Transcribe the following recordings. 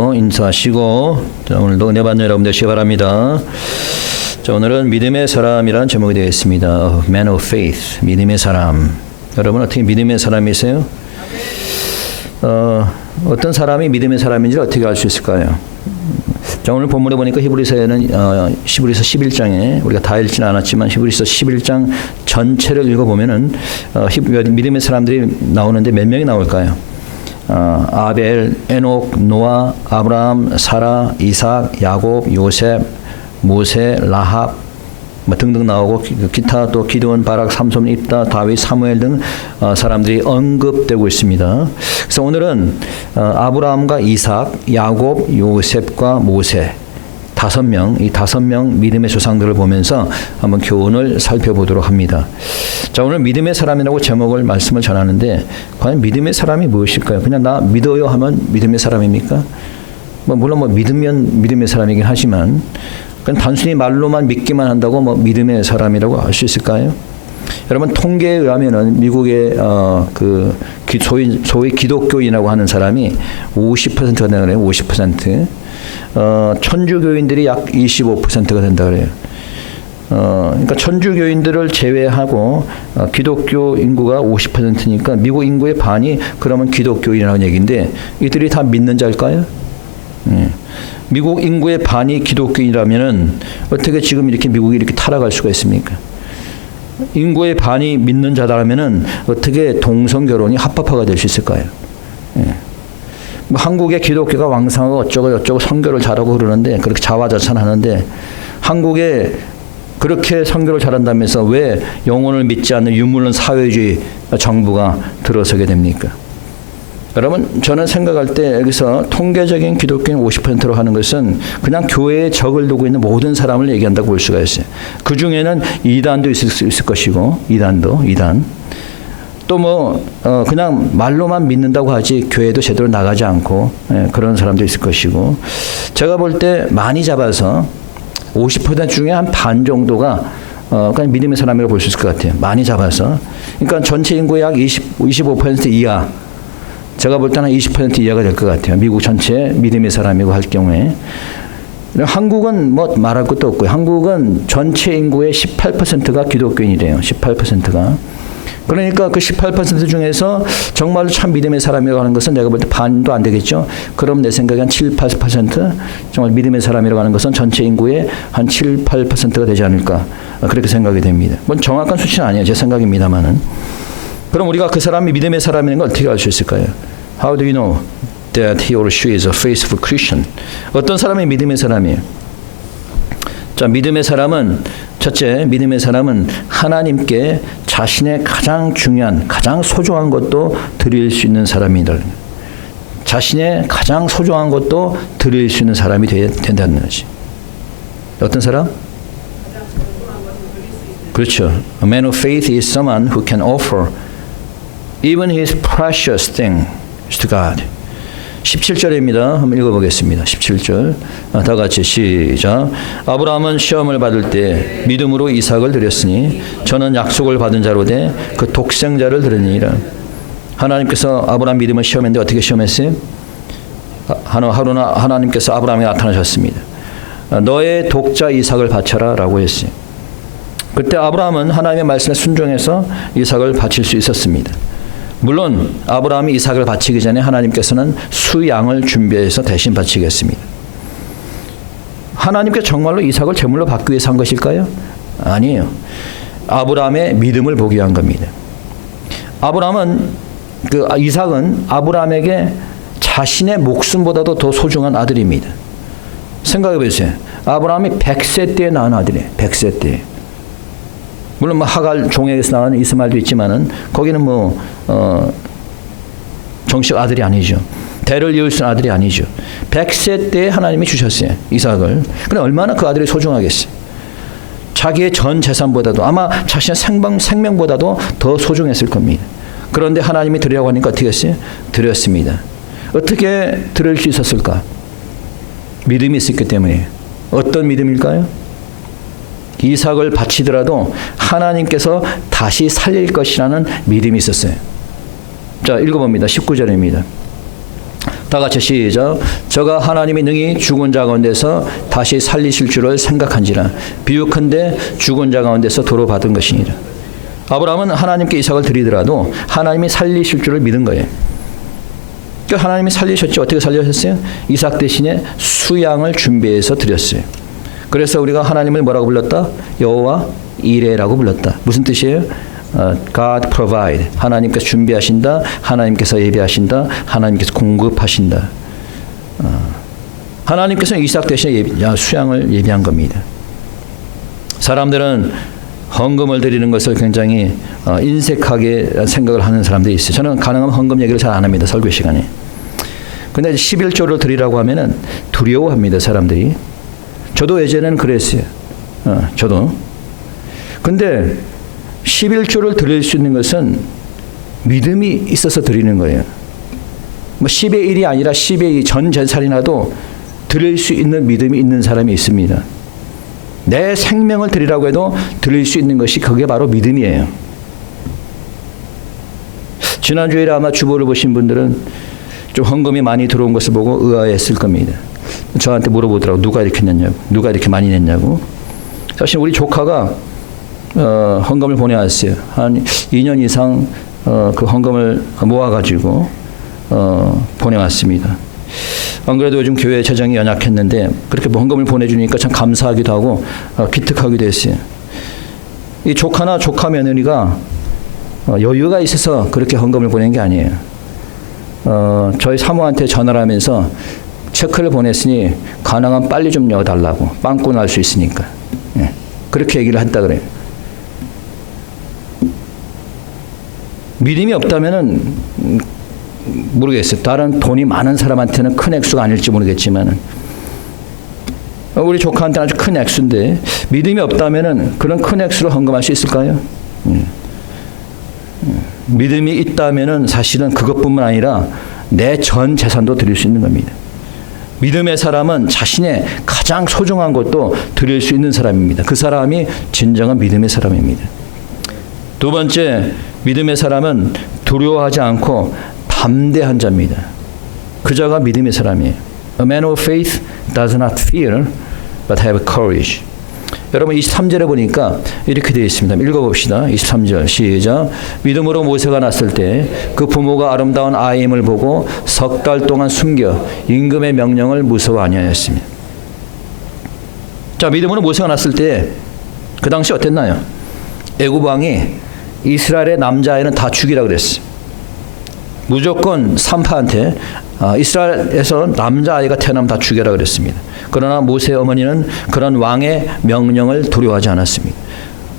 하시고 인사하시고, 자, 오늘도 은혜 받는 여러분 되시기 바랍니다. 자, 오늘은 믿음의 사람이라는 제목이 되겠습니다. Man of Faith, 믿음의 사람. 여러분 어떻게 믿음의 사람이세요? 어떤 사람이 믿음의 사람인지를 어떻게 알 수 있을까요? 자, 오늘 본문에 보니까 히브리서에는 히브리서 11장에 우리가 다 읽지는 않았지만 히브리서 11장 전체를 읽어보면은 믿음의 사람들이 나오는데 몇 명이 나올까요? 아벨, 에녹, 노아, 아브라함, 사라, 이삭, 야곱, 요셉, 모세, 라합 뭐 등등 나오고, 기타 또 기드온, 바락, 삼손, 입다, 다윗, 사무엘 등 사람들이 언급되고 있습니다. 그래서 오늘은 아브라함과 이삭, 야곱, 요셉과 모세 5명, 이 5명 믿음의 조상들을 보면서 한번 교훈을 살펴보도록 합니다. 자, 오늘 믿음의 사람이라고 제목을 말씀을 전하는데, 과연 믿음의 사람이 무엇일까요? 그냥 나 믿어요 하면 믿음의 사람입니까? 물론 믿으면 믿음의 사람이긴 하지만, 그냥 단순히 말로만 믿기만 한다고 믿음의 사람이라고 할 수 있을까요? 여러분, 통계에 의하면은 미국의 소위 기독교인이라고 하는 사람이 50%가 된다 그래요. 50%. 천주교인들이 약 25%가 된다 그래요. 그러니까 천주교인들을 제외하고 기독교 인구가 50%니까 미국 인구의 반이 그러면 기독교인이라는 얘기인데, 이들이 다 믿는 자일까요? 미국 인구의 반이 기독교인이라면은 어떻게 지금 이렇게 미국이 이렇게 타락할 수가 있습니까? 인구의 반이 믿는 자라면은 어떻게 동성 결혼이 합법화가 될 수 있을까요? 한국의 기독교가 왕성하고 어쩌고 선교를 잘하고 그러는데, 그렇게 자화자찬하는데, 한국에 그렇게 선교를 잘한다면서 왜 영혼을 믿지 않는 유물론 사회주의 정부가 들어서게 됩니까? 여러분, 저는 생각할 때 여기서 통계적인 기독교인 50%로 하는 것은 그냥 교회에 적을 두고 있는 모든 사람을 얘기한다고 볼 수가 있어요. 그 중에는 이단도 있을 것이고, 이단. 또 그냥 말로만 믿는다고 하지 교회도 제대로 나가지 않고 그런 사람도 있을 것이고, 제가 볼 때 많이 잡아서 50% 중에 한 반 정도가 그냥 믿음의 사람이라고 볼 수 있을 것 같아요. 많이 잡아서. 그러니까 전체 인구의 약 25% 이하, 제가 볼 때는 20% 이하가 될 것 같아요. 미국 전체 믿음의 사람이고 할 경우에. 한국은 말할 것도 없고요. 한국은 전체 인구의 18%가 기독교인이래요. 18%가. 그러니까 그 18% 중에서 정말로 참 믿음의 사람이라고 하는 것은 내가 볼 때 반도 안 되겠죠. 그럼 내 생각에 한 7, 8% 정말 믿음의 사람이라고 하는 것은 전체 인구의 한 7, 8%가 되지 않을까, 그렇게 생각이 됩니다. 정확한 수치는 아니에요. 제 생각입니다만은. 그럼 우리가 그 사람이 믿음의 사람인 걸 어떻게 알 수 있을까요? How do you know that he or she is a faithful Christian? 어떤 사람이 믿음의 사람이에요? 자, 믿음의 사람은, 첫째, 믿음의 사람은 하나님께 자신의 가장 중요한, 가장 소중한 것도 드릴 수 있는 사람이다. 자신의 가장 소중한 것도 드릴 수 있는 사람이 된다는 거지. 어떤 사람? 그렇죠. A man of faith is someone who can offer even his precious thing to God. 17절입니다. 한번 읽어보겠습니다. 17절. 다 같이 시작. 아브라함은 시험을 받을 때 믿음으로 이삭을 드렸으니 저는 약속을 받은 자로 돼 그 독생자를 드리니라. 하나님께서 아브라함 믿음을 시험했는데 어떻게 시험했어요? 하나님께서 아브라함에 나타나셨습니다. 너의 독자 이삭을 바쳐라 라고 했어요. 그때 아브라함은 하나님의 말씀에 순종해서 이삭을 바칠 수 있었습니다. 물론 아브라함이 이삭을 바치기 전에 하나님께서는 수양을 준비해서 대신 바치겠습니다. 하나님께 정말로 이삭을 제물로 받기 위해서 한 것일까요? 아니에요. 아브라함의 믿음을 보기 위한 겁니다. 이삭은 아브라함에게 자신의 목숨보다도 더 소중한 아들입니다. 생각해 보세요. 아브라함이 100세 때에 낳은 아들이에요. 100세 때. 물론 하갈 종에게서 나온 이스마엘도 있지만은 거기는 정식 아들이 아니죠. 대를 이을 수 있는 아들이 아니죠. 100세 때 하나님이 주셨어요. 이삭을. 그럼 얼마나 그 아들이 소중하겠어요. 자기의 전 재산보다도, 아마 자신의 생명보다도 더 소중했을 겁니다. 그런데 하나님이 드리라고 하니까 어떻게 했어요? 드렸습니다. 어떻게 드릴 수 있었을까? 믿음이 있었기 때문에. 어떤 믿음일까요? 이삭을 바치더라도 하나님께서 다시 살릴 것이라는 믿음이 있었어요. 자, 읽어봅니다. 19절입니다. 다 같이 시작. 저가 하나님이 능히 죽은 자 가운데서 다시 살리실 줄을 생각한지라. 비유컨대 죽은 자 가운데서 도로 받은 것이니라. 아브라함은 하나님께 이삭을 드리더라도 하나님이 살리실 줄을 믿은 거예요. 그러니까 하나님이 살리셨죠. 어떻게 살리셨어요? 이삭 대신에 수양을 준비해서 드렸어요. 그래서 우리가 하나님을 뭐라고 불렀다? 여호와 이레라고 불렀다. 무슨 뜻이에요? God provide. 하나님께서 준비하신다. 하나님께서 예비하신다. 하나님께서 공급하신다. 하나님께서는 이삭 대신에 수양을 예비한 겁니다. 사람들은 헌금을 드리는 것을 굉장히 인색하게 생각을 하는 사람들이 있어요. 저는 가능하면 헌금 얘기를 잘 안 합니다. 설교 시간에. 근데 11조를 드리라고 하면은 두려워합니다. 사람들이. 저도 예전에는 그랬어요. 저도. 근데 11조를 드릴 수 있는 것은 믿음이 있어서 드리는 거예요. 뭐 10의 1이 아니라 10의 2 전 재산이라도 드릴 수 있는 믿음이 있는 사람이 있습니다. 내 생명을 드리라고 해도 드릴 수 있는 것이 그게 바로 믿음이에요. 지난주에 아마 주보를 보신 분들은 좀 헌금이 많이 들어온 것을 보고 의아했을 겁니다. 저한테 물어보더라고. 누가 이렇게 냈냐고. 누가 이렇게 많이 냈냐고. 사실 우리 조카가 헌금을 보내왔어요. 한 2년 이상 그 헌금을 모아가지고 보내왔습니다. 안 그래도 요즘 교회 재정이 연약했는데 그렇게 헌금을 보내주니까 참 감사하기도 하고 기특하기도 했어요. 이 조카나 조카 며느리가 여유가 있어서 그렇게 헌금을 보낸 게 아니에요. 저희 사모한테 전화를 하면서 체크를 보냈으니 가능하면 빨리 좀 넣어달라고. 빵꾸 날 수 있으니까. 예. 그렇게 얘기를 했다 그래요. 믿음이 없다면은 모르겠어요. 다른 돈이 많은 사람한테는 큰 액수가 아닐지 모르겠지만 우리 조카한테는 아주 큰 액수인데 믿음이 없다면은 그런 큰 액수로 헌금할 수 있을까요? 믿음이 있다면은 사실은 그것뿐만 아니라 내 전 재산도 드릴 수 있는 겁니다. 믿음의 사람은 자신의 가장 소중한 것도 드릴 수 있는 사람입니다. 그 사람이 진정한 믿음의 사람입니다. 두 번째, 믿음의 사람은 두려워하지 않고 담대한 자입니다. 그 자가 믿음의 사람이에요. A man of faith does not fear, but have courage. 여러분 23절에 보니까 이렇게 되어 있습니다. 읽어봅시다. 23절 시작. 믿음으로 모세가 났을 때 그 부모가 아름다운 아이임을 보고 석 달 동안 숨겨 임금의 명령을 무서워 아니하였습니다. 자, 믿음으로 모세가 났을 때 그 당시 어땠나요? 애굽 왕이 이스라엘의 남자아이는 다 죽이라 그랬어요. 무조건 산파한테 이스라엘에서 남자아이가 태어나면 다 죽여라 그랬습니다. 그러나 모세의 어머니는 그런 왕의 명령을 두려워하지 않았습니다.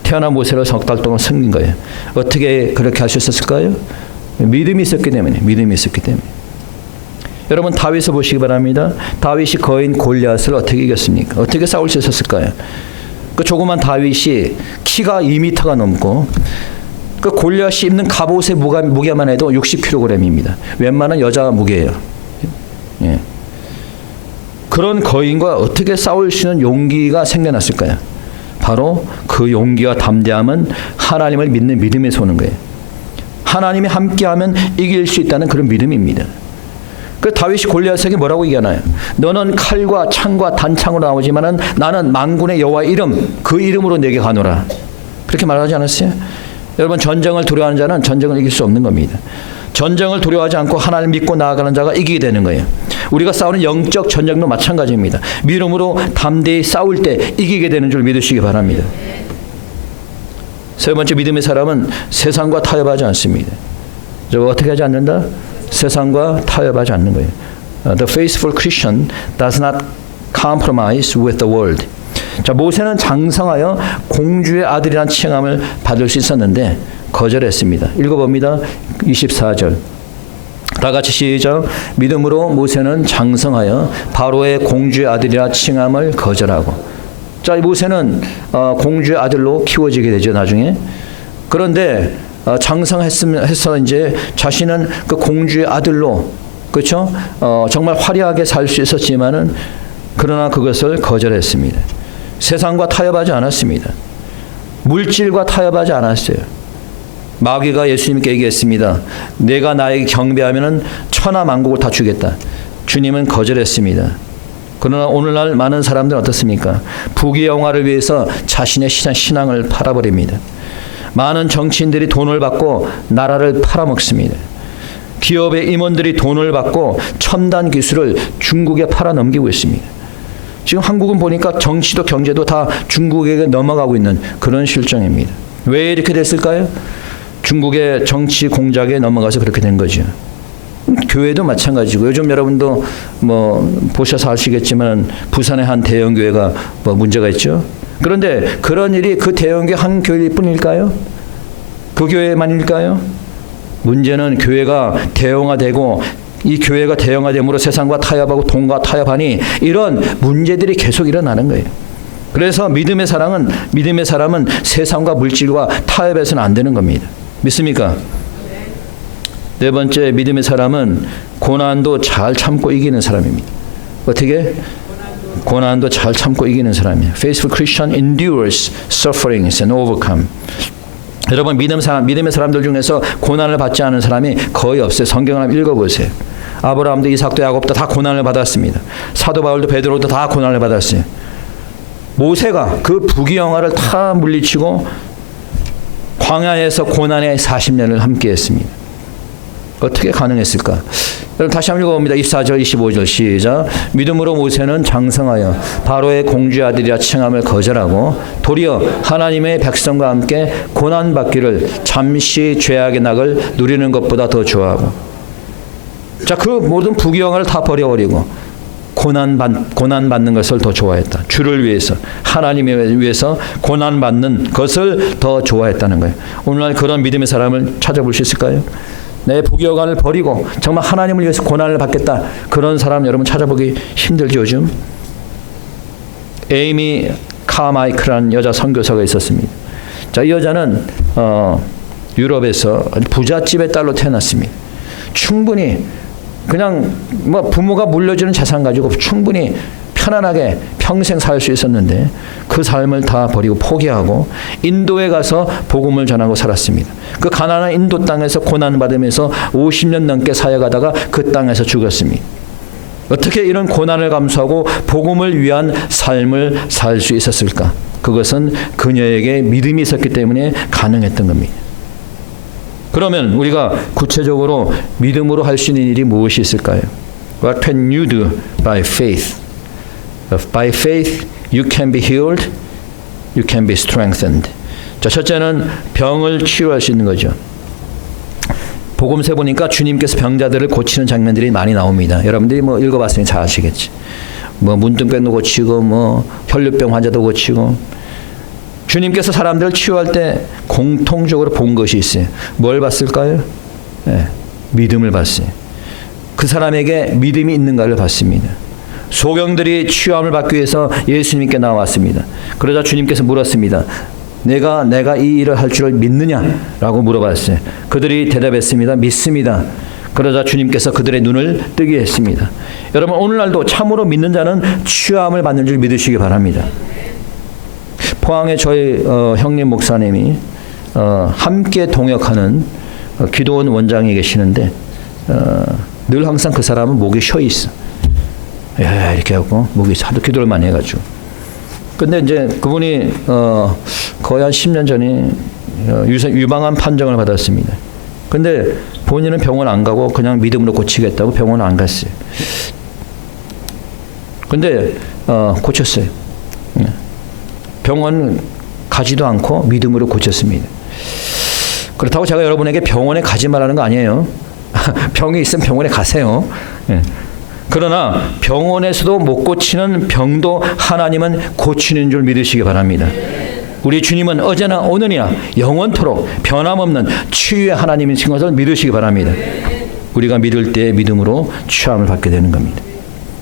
태어난 모세를 석 달 동안 섬긴 거예요. 어떻게 그렇게 할 수 있었을까요? 믿음이 있었기 때문에. 믿음이 있었기 때문에. 여러분 다윗을 보시기 바랍니다. 다윗이 거인 골리앗을 어떻게 이겼습니까? 어떻게 싸울 수 있었을까요? 그 조그만 다윗이 키가 2m가 넘고 그 골리앗이 입는 갑옷의 무게만 해도 60kg입니다. 웬만한 여자 무게예요. 예. 그런 거인과 어떻게 싸울 수 있는 용기가 생겨났을까요? 바로 그 용기와 담대함은 하나님을 믿는 믿음에서 오는 거예요. 하나님이 함께하면 이길 수 있다는 그런 믿음입니다. 그 다윗이 골리앗에게 뭐라고 얘기하나요? 너는 칼과 창과 단창으로 나오지만은 나는 만군의 여호와 이름 그 이름으로 내게 가노라. 그렇게 말하지 않았어요? 여러분 전쟁을 두려워하는 자는 전쟁을 이길 수 없는 겁니다. 전쟁을 두려워하지 않고 하나님을 믿고 나아가는 자가 이기게 되는 거예요. 우리가 싸우는 영적 전쟁도 마찬가지입니다. 믿음으로 담대히 싸울 때 이기게 되는 줄 믿으시기 바랍니다. 세 번째 믿음의 사람은 세상과 타협하지 않습니다. 저 어떻게 하지 않는다? 세상과 타협하지 않는 거예요. The faithful Christian does not compromise with the world. 자, 모세는 장성하여 공주의 아들이란 칭함을 받을 수 있었는데 거절했습니다. 읽어봅니다. 24절. 다 같이 시작. 믿음으로 모세는 장성하여 바로의 공주의 아들이라 칭함을 거절하고. 자, 모세는 공주의 아들로 키워지게 되죠, 나중에. 그런데 장성해서 이제 자신은 그 공주의 아들로, 그렇죠? 정말 화려하게 살 수 있었지만은 그러나 그것을 거절했습니다. 세상과 타협하지 않았습니다. 물질과 타협하지 않았어요. 마귀가 예수님께 얘기했습니다. 내가 나에게 경배하면은 천하 만국을 다 주겠다. 주님은 거절했습니다. 그러나 오늘날 많은 사람들은 어떻습니까? 부귀영화를 위해서 자신의 신앙을 팔아버립니다. 많은 정치인들이 돈을 받고 나라를 팔아먹습니다. 기업의 임원들이 돈을 받고 첨단 기술을 중국에 팔아넘기고 있습니다. 지금 한국은 보니까 정치도 경제도 다 중국에게 넘어가고 있는 그런 실정입니다. 왜 이렇게 됐을까요? 중국의 정치 공작에 넘어가서 그렇게 된 거죠. 교회도 마찬가지고 요즘 여러분도 뭐 보셔서 아시겠지만 부산의 한 대형 교회가 뭐 문제가 있죠. 그런데 그런 일이 그 대형 교회 한 교회일 뿐일까요? 그 교회만일까요? 문제는 교회가 대형화되고 이 교회가 대형화됨으로 세상과 타협하고 돈과 타협하니 이런 문제들이 계속 일어나는 거예요. 그래서 믿음의 사람은 세상과 물질과 타협해서는 안 되는 겁니다. 믿습니까? 네 번째, 믿음의 사람은 고난도 잘 참고 이기는 사람입니다. 어떻게? 고난도 잘 참고 이기는 사람이에요. Faithful Christian endures sufferings and overcome. 여러분 믿음의 사람들 중에서 고난을 받지 않은 사람이 거의 없어요. 성경을 한번 읽어보세요. 아브라함도 이삭도 야곱도 다 고난을 받았습니다. 사도 바울도 베드로도 다 고난을 받았어요. 모세가 그 부귀영화를 다 물리치고 광야에서 고난의 40년을 함께했습니다. 어떻게 가능했을까? 여러분 다시 한번 읽어봅니다. 24절 25절 시작. 믿음으로 모세는 장성하여 바로의 공주의 아들이라 칭함을 거절하고 도리어 하나님의 백성과 함께 고난받기를 잠시 죄악의 낙을 누리는 것보다 더 좋아하고, 자, 그 모든 부귀영화를 다 버려버리고 고난받는 것을 더 좋아했다. 주를 위해서, 하나님을 위해서 고난받는 것을 더 좋아했다는 거예요. 오늘날 그런 믿음의 사람을 찾아볼 수 있을까요? 내 부귀영화를 버리고 정말 하나님을 위해서 고난을 받겠다. 그런 사람 여러분 찾아보기 힘들죠 요즘. 에이미 카마이크라는 여자 선교사가 있었습니다. 자, 이 여자는 유럽에서 부잣집의 딸로 태어났습니다. 충분히 그냥 뭐 부모가 물려주는 재산 가지고 충분히 편안하게 평생 살 수 있었는데 그 삶을 다 버리고 포기하고 인도에 가서 복음을 전하고 살았습니다. 그 가난한 인도 땅에서 고난받으면서 50년 넘게 사역하다가 그 땅에서 죽었습니다. 어떻게 이런 고난을 감수하고 복음을 위한 삶을 살 수 있었을까? 그것은 그녀에게 믿음이 있었기 때문에 가능했던 겁니다. 그러면 우리가 구체적으로 믿음으로 할 수 있는 일이 무엇이 있을까요? What can you do by faith? By faith, you can be healed, you can be strengthened. 자, 첫째는 병을 치유할 수 있는 거죠. 복음서 보니까 주님께서 병자들을 고치는 장면들이 많이 나옵니다. 여러분들이 뭐 읽어봤으니 잘 아시겠지. 뭐 문둥병도 고치고, 뭐 혈류병 환자도 고치고. 주님께서 사람들을 치유할 때 공통적으로 본 것이 있어요. 뭘 봤을까요? 네, 믿음을 봤어요. 그 사람에게 믿음이 있는가를 봤습니다. 소경들이 치유함을 받기 위해서 예수님께 나왔습니다. 그러자 주님께서 물었습니다. 내가 이 일을 할 줄을 믿느냐라고 물어봤어요. 그들이 대답했습니다. 믿습니다. 그러자 주님께서 그들의 눈을 뜨게 했습니다. 여러분 오늘날도 참으로 믿는 자는 치유함을 받는 줄 믿으시기 바랍니다. 포항에 저희 형님 목사님이 함께 동역하는 기도원 원장이 계시는데 늘 항상 그 사람은 목이 쉬어 있어. 이렇게 하고 목이 하도 기도를 많이 해가지고. 근데 이제 그분이 거의 한 10년 전에 유방암 판정을 받았습니다. 근데 본인은 병원 안 가고 그냥 믿음으로 고치겠다고 병원 안 갔어요. 근데 고쳤어요. 병원 가지도 않고 믿음으로 고쳤습니다. 그렇다고 제가 여러분에게 병원에 가지 말라는 거 아니에요. 병이 있으면 병원에 가세요. 그러나 병원에서도 못 고치는 병도 하나님은 고치는 줄 믿으시기 바랍니다. 우리 주님은 어제나 오늘이나 영원토록 변함없는 치유의 하나님이신 것을 믿으시기 바랍니다. 우리가 믿을 때 믿음으로 치유함을 받게 되는 겁니다.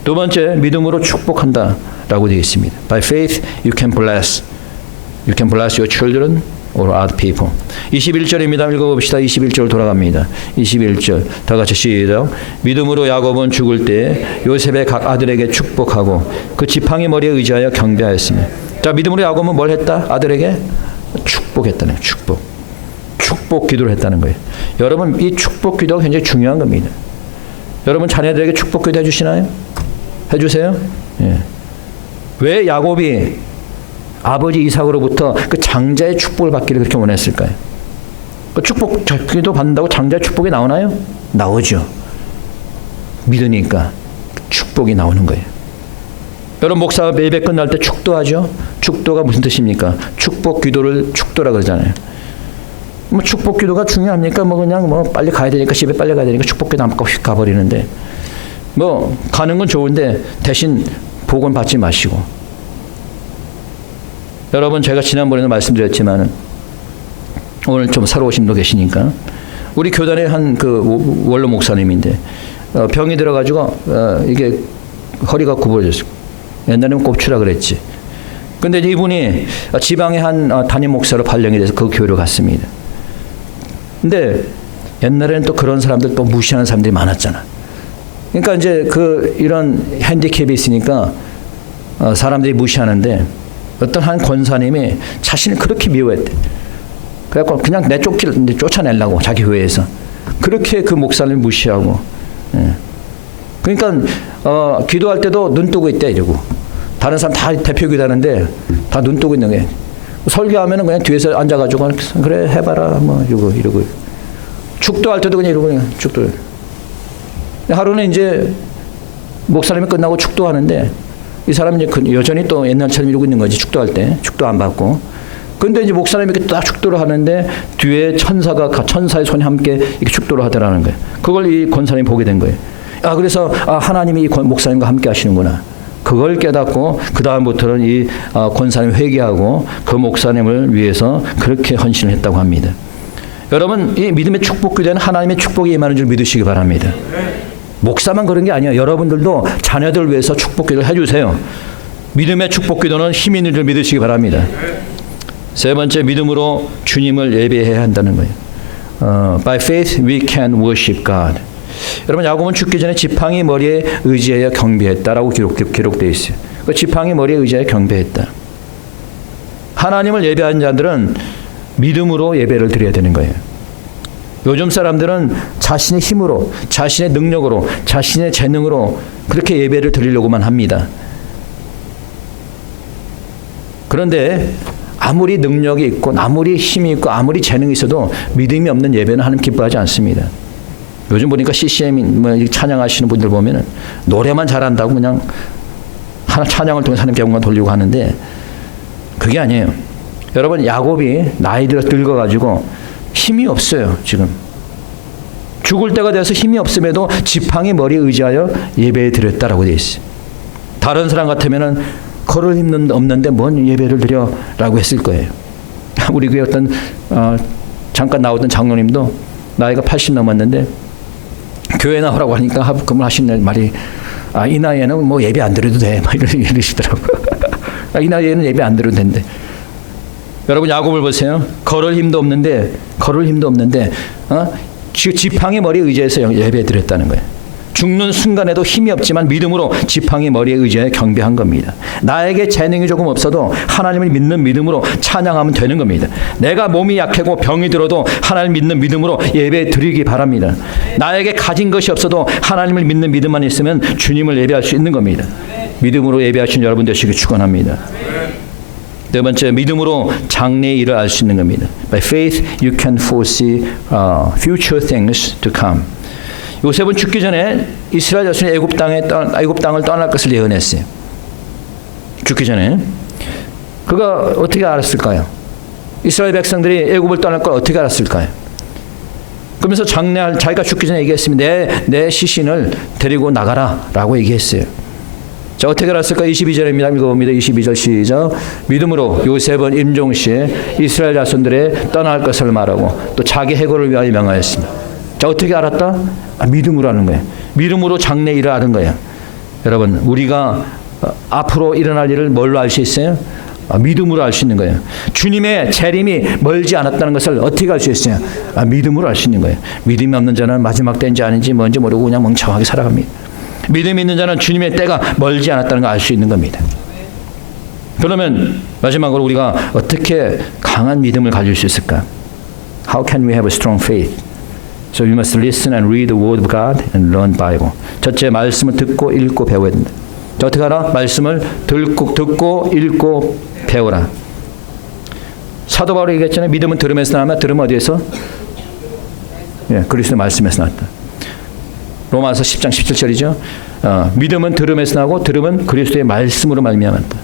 두 번째, 믿음으로 축복한다라고 되어 있습니다. By faith you can bless. You can bless your children or other people. 21절입니다. 읽어봅시다. 21절 돌아갑니다. 21절 다 같이 시작. 믿음으로 야곱은 죽을 때 요셉의 각 아들에게 축복하고 그 지팡이 머리에 의지하여 경배하였으며. 자, 믿음으로 야곱은 뭘 했다? 아들에게 축복했다는 거예요. 축복 기도를 했다는 거예요. 여러분 이 축복 기도가 굉장히 중요한 겁니다. 여러분 자녀들에게 축복기도 해주시나요? 해주세요? 예. 왜 야곱이 아버지 이삭으로부터 그 장자의 축복을 받기를 그렇게 원했을까요? 그 축복기도 받는다고 장자의 축복이 나오나요? 나오죠. 믿으니까 축복이 나오는 거예요. 여러분 목사가 예배 끝날 때 축도하죠. 축도가 무슨 뜻입니까? 축복 기도를 축도라 그러잖아요. 뭐 축복 기도가 중요합니까? 뭐 그냥 뭐 빨리 가야 되니까 집에 빨리 가야 되니까 축복 기도 안 받고 휙 가버리는데 뭐 가는 건 좋은데 대신 복은 받지 마시고. 여러분 제가 지난번에도 말씀드렸지만 오늘 좀 새로 오신 분 계시니까 우리 교단의 한 그 원로 목사님인데 병이 들어가지고 이게 허리가 굽어졌어요. 옛날에는 꼽추라 그랬지. 근데 이분이 지방의 한 담임 목사로 발령이 돼서 그 교회로 갔습니다. 근데 옛날에는 또 그런 사람들 또 무시하는 사람들이 많았잖아. 그러니까 이제 그 이런 핸디캡이 있으니까 사람들이 무시하는데 어떤 한 권사님이 자신을 그렇게 미워했대. 그래갖고 그냥 쫓아내려고 자기 교회에서 그렇게 그 목사님을 무시하고. 예. 그러니까 기도할 때도 눈 뜨고 있대 이러고 다른 사람 다 대표 기도하는데 다 눈 뜨고 있는 거예요. 설교하면은 그냥 뒤에서 앉아가지고 그래 해봐라 뭐 이러고 축도할 때도 그냥 이러고 그냥 축도. 하루는 이제 목사님이 끝나고 축도하는데 이 사람은 이제 여전히 또 옛날처럼 이러고 있는 거지. 축도할 때 축도 안 받고. 근데 이제 목사님이 이렇게 딱 축도를 하는데 뒤에 천사의 손이 함께 이렇게 축도를 하더라는 거예요. 그걸 이 권사님이 보게 된 거예요. 그래서 하나님이 이 목사님과 함께 하시는구나. 그걸 깨닫고 그 다음부터는 이 권사님 회개하고 그 목사님을 위해서 그렇게 헌신을 했다고 합니다. 여러분 이 믿음의 축복 기도는 하나님의 축복이 임하는 줄 믿으시기 바랍니다. 목사만 그런 게 아니에요. 여러분들도 자녀들 위해서 축복 기도를 해주세요. 믿음의 축복 기도는 힘 있는 줄 믿으시기 바랍니다. 세 번째, 믿음으로 주님을 예배해야 한다는 거예요. By faith we can worship God. 여러분 야곱은 죽기 전에 지팡이 머리에 의지하여 경배했다라고 기록되어 있어요. 그 지팡이 머리에 의지하여 경배했다. 하나님을 예배하는 자들은 믿음으로 예배를 드려야 되는 거예요. 요즘 사람들은 자신의 힘으로, 자신의 능력으로, 자신의 재능으로 그렇게 예배를 드리려고만 합니다. 그런데 아무리 능력이 있고 아무리 힘이 있고 아무리 재능이 있어도 믿음이 없는 예배는 하나님 기뻐하지 않습니다. 요즘 보니까 CCM 뭐 찬양하시는 분들 보면은 노래만 잘한다고 그냥 하나 찬양을 통해서 하나님께 영광 돌리고 하는데 그게 아니에요. 여러분 야곱이 나이 들어 늙어가지고 힘이 없어요. 지금 죽을 때가 돼서 힘이 없음에도 지팡이 머리에 의지하여 예배에 드렸다라고 되어 있어요. 다른 사람 같으면은 걸을 힘은 없는데 뭔 예배를 드려라고 했을 거예요. 우리 교회 어떤 잠깐 나오던 장로님도 나이가 80 넘었는데 교회 나오라고 하니까 그분 하시는 말이 이 나이에는 뭐 예배 안 드려도 돼 막 이러시더라고요. 이 나이에는 예배 안 드려도 된대. 여러분 야곱을 보세요. 걸을 힘도 없는데 지팡이 머리에 의지해서 예배 드렸다는 거예요. 죽는 순간에도 힘이 없지만 믿음으로 지팡이 머리에 의지하여 경배한 겁니다. 나에게 재능이 조금 없어도 하나님을 믿는 믿음으로 찬양하면 되는 겁니다. 내가 몸이 약하고 병이 들어도 하나님을 믿는 믿음으로 예배 드리기 바랍니다. 나에게 가진 것이 없어도 하나님을 믿는 믿음만 있으면 주님을 예배할 수 있는 겁니다. 믿음으로 예배하신 여러분 되시길 축원합니다. 네 번째, 믿음으로 장래의 일을 알 수 있는 겁니다. By faith you can foresee future things to come. 요셉은 죽기 전에 이스라엘 자손이 애굽 땅을 떠날 것을 예언했어요. 죽기 전에. 그가 어떻게 알았을까요? 이스라엘 백성들이 애굽을 떠날 걸 어떻게 알았을까요? 그러면서 자기가 죽기 전에 얘기했습니다. 내 시신을 데리고 나가라라고 얘기했어요. 자, 어떻게 알았을까? 22절입니다. 읽어봅니다. 22절 시작. 믿음으로 요셉은 임종시에 이스라엘 자손들의 떠날 것을 말하고 또 자기 해고를 위하여 명하였습니다. 자, 어떻게 알았다? 믿음으로 하는 거예요. 믿음으로 장래 일을 하는 거예요. 여러분, 우리가 앞으로 일어날 일을 뭘로 알 수 있어요? 믿음으로 알 수 있는 거예요. 주님의 재림이 멀지 않았다는 것을 어떻게 알 수 있어요? 믿음으로 알 수 있는 거예요. 믿음이 없는 자는 마지막 때인지 아닌지 뭔지 모르고 그냥 멍청하게 살아갑니다. 믿음이 있는 자는 주님의 때가 멀지 않았다는 걸 알 수 있는 겁니다. 그러면 마지막으로 우리가 어떻게 강한 믿음을 가질 수 있을까? How can we have a strong faith? So you must listen and read the word of God and learn Bible. 첫째, 말씀을 듣고 읽고 배워야 된다. 자, 어떻게 하라? 말씀을 듣고 읽고 배워라. 사도 바울이 얘기했잖아요. 믿음은 들음에서 나면 들음은 어디에서? 예, 그리스도의 말씀에서 나왔다. 로마서 10장 17절이죠. 믿음은 들음에서 나고 들음은 그리스도의 말씀으로 말미암았다.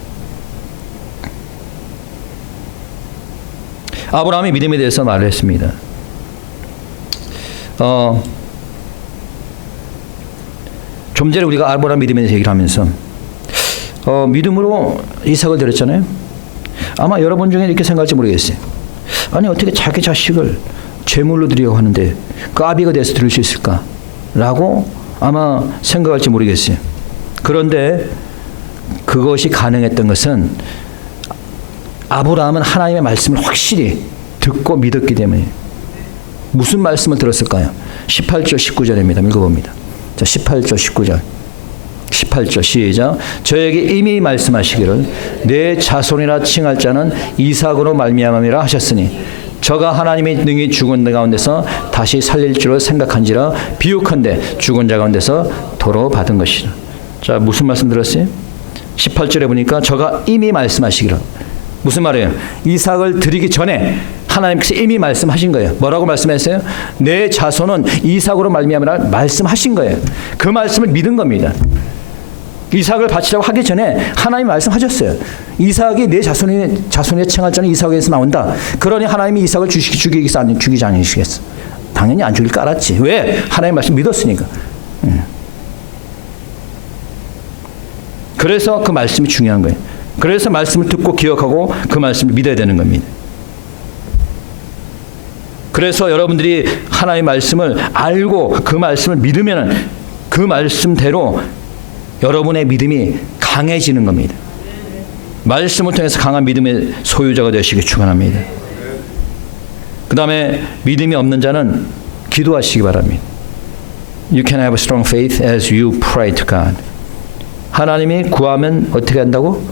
아브라함이 믿음에 대해서 말을 했습니다. 좀 전에 우리가 아브라함 믿음에 대해서 얘기를 하면서 믿음으로 이삭을 드렸잖아요. 아마 여러분 중에 이렇게 생각할지 모르겠어요. 아니 어떻게 자기 자식을 제물로 드리려고 하는데 그 아비가 돼서 드릴 수 있을까? 라고 아마 생각할지 모르겠어요. 그런데 그것이 가능했던 것은 아브라함은 하나님의 말씀을 확실히 듣고 믿었기 때문에. 무슨 말씀을 들었을까요? 18절 19절입니다. 읽어봅니다. 자, 18절 19절 18절 시작. 저에게 이미 말씀하시기를 내 자손이라 칭할 자는 이삭으로 말미암음이라 하셨으니 저가 하나님의 능히 죽은 자 가운데서 다시 살릴 줄을 생각한지라 비유컨대 죽은 자 가운데서 도로 받은 것이라. 자, 무슨 말씀 들었어요? 18절에 보니까 저가 이미 말씀하시기를. 무슨 말이에요? 이삭을 드리기 전에 하나님께서 이미 말씀하신 거예요. 뭐라고 말씀했어요? 내 자손은 이삭으로 말미암으라 말씀하신 거예요. 그 말씀을 믿은 겁니다. 이삭을 바치라고 하기 전에 하나님 말씀하셨어요. 이삭이 내 자손의 칭할 자는 이삭에서 나온다. 그러니 하나님이 이삭을 죽이지 않으시겠어? 당연히 안 죽일 줄 알았지. 왜? 하나님 말씀 믿었으니까. 그래서 그 말씀이 중요한 거예요. 그래서 말씀을 듣고 기억하고 그 말씀을 믿어야 되는 겁니다. 그래서 여러분들이 하나님의 말씀을 알고 그 말씀을 믿으면 그 말씀대로 여러분의 믿음이 강해지는 겁니다. 말씀을 통해서 강한 믿음의 소유자가 되시기 축원합니다. 그 다음에 믿음이 없는 자는 기도하시기 바랍니다. You can have a strong faith as you pray to God. 하나님이 구하면 어떻게 한다고?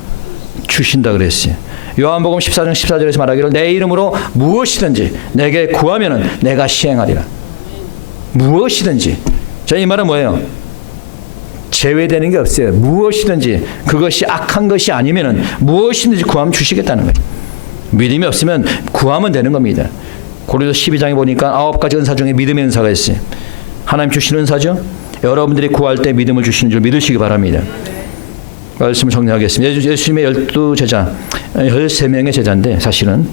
주신다 그랬어요. 요한복음 14장 14절에서 말하기를 내 이름으로 무엇이든지 내게 구하면은 내가 시행하리라. 무엇이든지. 자, 이 말은 뭐예요? 제외되는 게 없어요. 무엇이든지 그것이 악한 것이 아니면은 무엇이든지 구하면 주시겠다는 거예요. 믿음이 없으면 구하면 되는 겁니다. 고린도서 12장에 보니까 9가지 은사 중에 믿음의 은사가 있어요. 하나님 주시는 은사죠. 여러분들이 구할 때 믿음을 주시는 줄 믿으시기 바랍니다. 말씀을 정리하겠습니다. 예수님의 12제자, 13명의 제자인데 사실은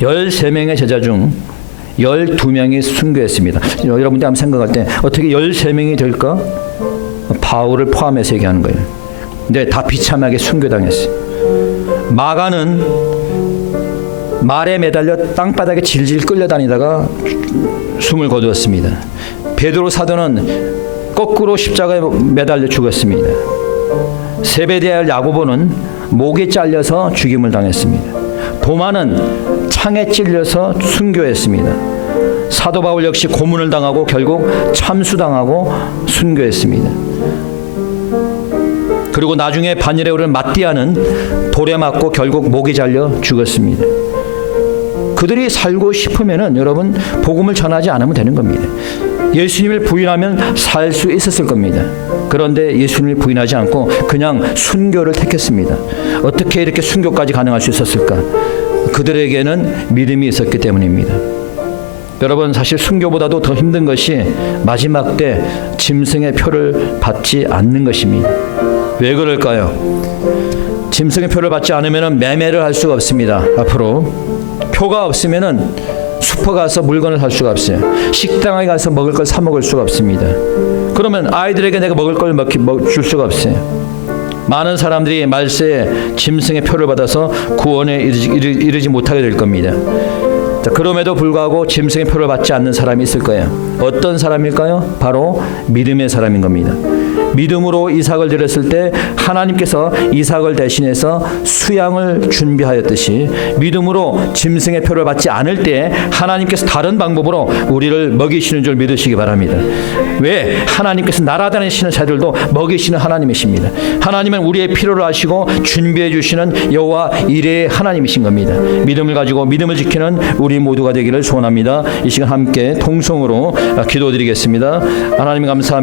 13명의 제자 중 12명이 순교했습니다. 여러분들 한번 생각할 때 어떻게 13명이 될까? 바울을 포함해서 얘기하는 거예요. 근데 다 비참하게 순교당했어요. 마가는 말에 매달려 땅바닥에 질질 끌려다니다가 숨을 거두었습니다. 베드로 사도는 거꾸로 십자가에 매달려 죽었습니다. 세베대의 아들 야고보는 목에 잘려서 죽임을 당했습니다. 도마는 창에 찔려서 순교했습니다. 사도 바울 역시 고문을 당하고 결국 참수당하고 순교했습니다. 그리고 나중에 반열에 오른 마띠아는 돌에 맞고 결국 목이 잘려 죽었습니다. 그들이 살고 싶으면은 여러분 복음을 전하지 않으면 되는 겁니다. 예수님을 부인하면 살 수 있었을 겁니다. 그런데 예수님을 부인하지 않고 그냥 순교를 택했습니다. 어떻게 이렇게 순교까지 가능할 수 있었을까? 그들에게는 믿음이 있었기 때문입니다. 여러분 사실 순교보다도 더 힘든 것이 마지막 때 짐승의 표를 받지 않는 것입니다. 왜 그럴까요? 짐승의 표를 받지 않으면 매매를 할 수가 없습니다. 앞으로 표가 없으면 슈퍼 가서 물건을 살 수가 없어요. 식당에 가서 먹을 걸 사 먹을 수가 없습니다. 그러면 아이들에게 내가 먹을 걸 줄 수가 없어요. 많은 사람들이 말세에 짐승의 표를 받아서 구원에 이르지 못하게 될 겁니다. 자, 그럼에도 불구하고 짐승의 표를 받지 않는 사람이 있을 거예요. 어떤 사람일까요? 바로 믿음의 사람인 겁니다. 믿음으로 이삭을 드렸을 때 하나님께서 이삭을 대신해서 수양을 준비하였듯이 믿음으로 짐승의 표를 받지 않을 때 하나님께서 다른 방법으로 우리를 먹이시는 줄 믿으시기 바랍니다. 왜? 하나님께서 날아다니시는 새들도 먹이시는 하나님이십니다. 하나님은 우리의 필요를 아시고 준비해 주시는 여호와 이레의 하나님이신 겁니다. 믿음을 가지고 믿음을 지키는 우리 모두가 되기를 소원합니다. 이 시간 함께 통성으로 기도드리겠습니다. 하나님 감사합니다.